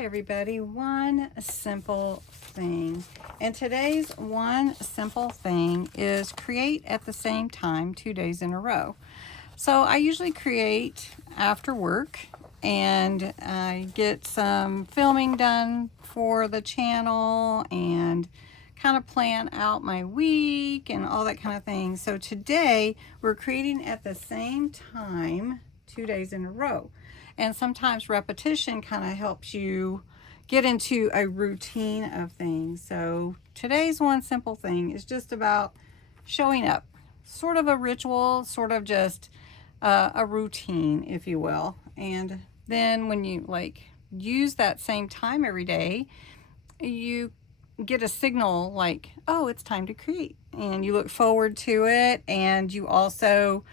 Hi everybody, one simple thing. And today's one simple thing is create at the same time 2 days in a row. So I usually create after work and I get some filming done for the channel and kind of plan out my week and all that kind of thing. So today we're creating at the same time 2 days in a row. And sometimes repetition kind of helps you get into a routine of things. So today's one simple thing is just about showing up. Sort of a ritual, sort of just a routine, if you will. And then when you use that same time every day, you get a signal like, oh, it's time to create. And you look forward to it. And you also,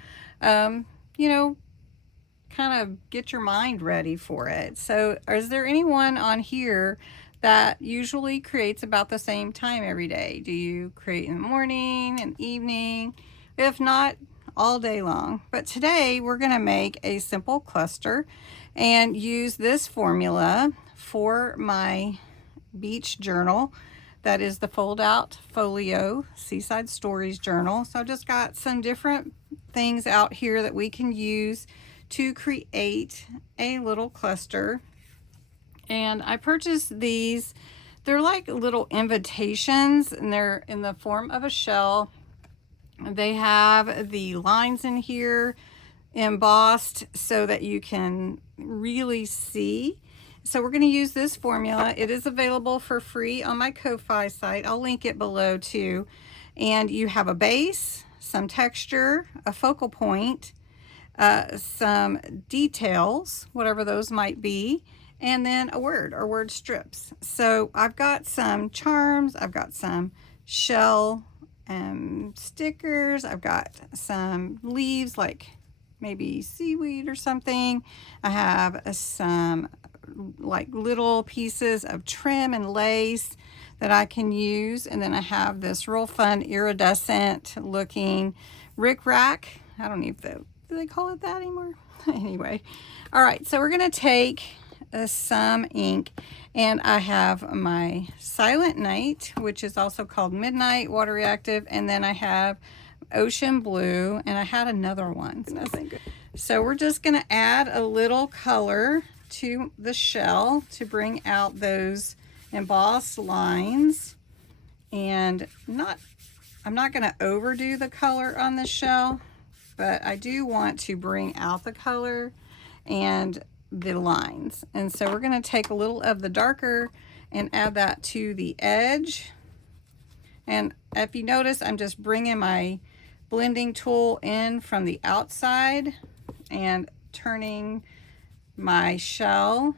kind of get your mind ready for it. So is there anyone on here that usually creates about the same time every day? Do you create in the morning and evening? If not, all day long. But today we're going to make a simple cluster and use this formula for my beach journal. That is the fold out folio Seaside Stories journal. So I've just got some different things out here that we can use to create a little cluster. And I purchased these. They're like little invitations and they're in the form of a shell. They have the lines in here embossed so that you can really see. So we're going to use this formula. It is available for free on my Ko-Fi site. I'll link it below too. And you have a base, some texture, a focal point, some details, whatever those might be, and then a word or word strips. So I've got some charms, I've got some shell stickers, I've got some leaves like maybe seaweed or something. I have some like little pieces of trim and lace that I can use, and then I have this real fun iridescent looking rickrack. I don't know if do they call it that anymore? Anyway, all right, so we're gonna take some ink, and I have my Silent Night, which is also called Midnight Water Reactive, and then I have Ocean Blue, and I had another one. Nothing good. So we're just gonna add a little color to the shell to bring out those embossed lines, and I'm not gonna overdo the color on the shell, but I do want to bring out the color and the lines. And so we're going to take a little of the darker and add that to the edge. And if you notice, I'm just bringing my blending tool in from the outside and turning my shell,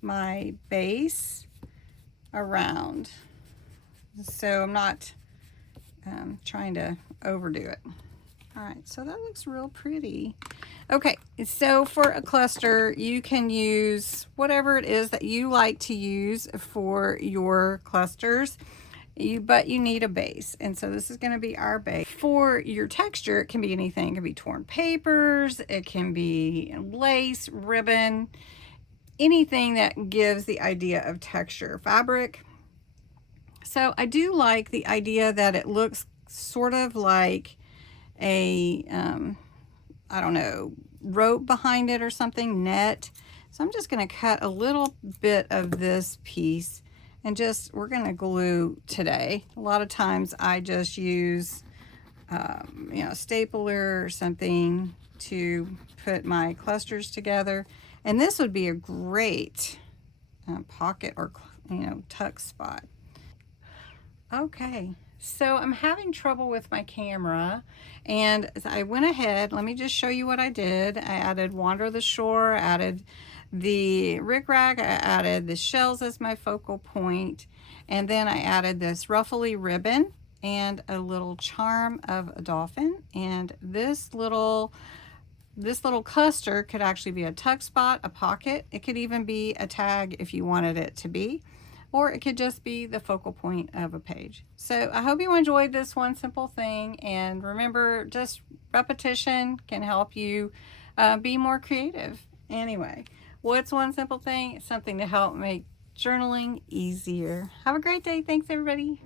my base around. So I'm not trying to overdo it. All right, so that looks real pretty. Okay, so for a cluster, you can use whatever it is that you like to use for your clusters, but you need a base. And so this is going to be our base. For your texture, it can be anything. It can be torn papers, it can be lace, ribbon, anything that gives the idea of texture. Fabric. So I do like the idea that it looks sort of like a I don't know, rope behind it or something, net. So I'm just going to cut a little bit of this piece and we're going to glue today. A lot of times I just use stapler or something to put my clusters together, and this would be a great pocket or tuck spot. Okay, so I'm having trouble with my camera, and I went ahead. Let me just show you what I did. I added Wander the Shore, added the rickrack, I added the shells as my focal point, and then I added this ruffly ribbon and a little charm of a dolphin. And this little cluster could actually be a tuck spot, a pocket. It could even be a tag if you wanted it to be, or it could just be the focal point of a page. So I hope you enjoyed this one simple thing, and remember, just repetition can help you be more creative. Anyway, What's one simple thing? Something to help make journaling easier. Have a great day. Thanks, everybody.